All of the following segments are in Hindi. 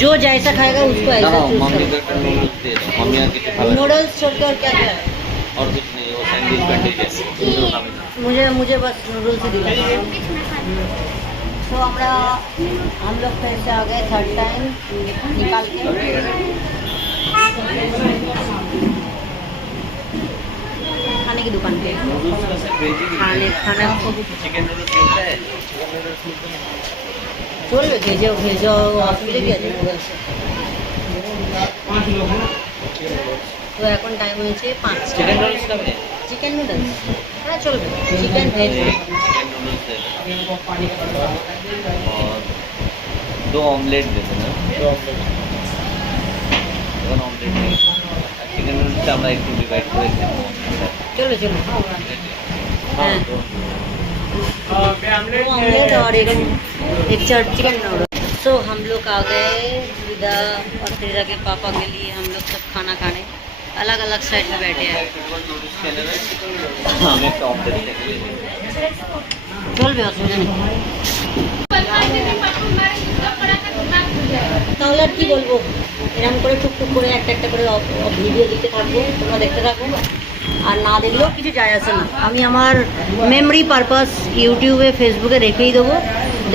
जो जैसा खाएगा उसको ऐसा नूडल्स छोड़कर क्या क्या है और कुछ नहीं वो सैंडविच मुझे मुझे बस नूडल्स ही दिला तो हमारा हम लोग फिर से आ गए थर्ड टाइम निकाल के। की दुकान पे खाने खाना चलो भेजो আছে? তো এখন টাইম হয়েছে চিকেন নুডলস হ্যাঁ চলবে। চিকেন ভেজ दो ऑमलेट दे देना चिकन নুডলসটা আমরা একটু ডিভাইড করে দেবো চলো চলো হ্যাঁ हाँ दो ऑमलेट और एक एक चार चिकन नूडल सो हम लोग आ गए विदा और फ्रीदा के पापा के लिए हम लोग सब खाना खाने अलग अलग साइड में बैठे हैं নূডলস খেলে আমি একটা অমলেট খেলে চলবে অসুবিধা নেই তাহলে আর কি বলবো এরকম করে টুকটুক করে একটা একটা করে ভিডিও দিতে থাকবো তোমরা দেখতে থাকো আর না দেখলেও কিছু যায় আসে না। আমি আমার মেমরি পারপাস ইউটিউবে ফেসবুকে রেখেই দেবো।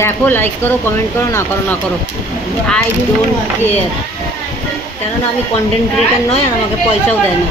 দেখো লাইক করো কমেন্ট করো, না করো না করো। আই ডোন্ট কেয়ার কেননা আমি কন্টেন্ট ক্রিয়েটার নয় আর আমাকে পয়সাও দেয় না।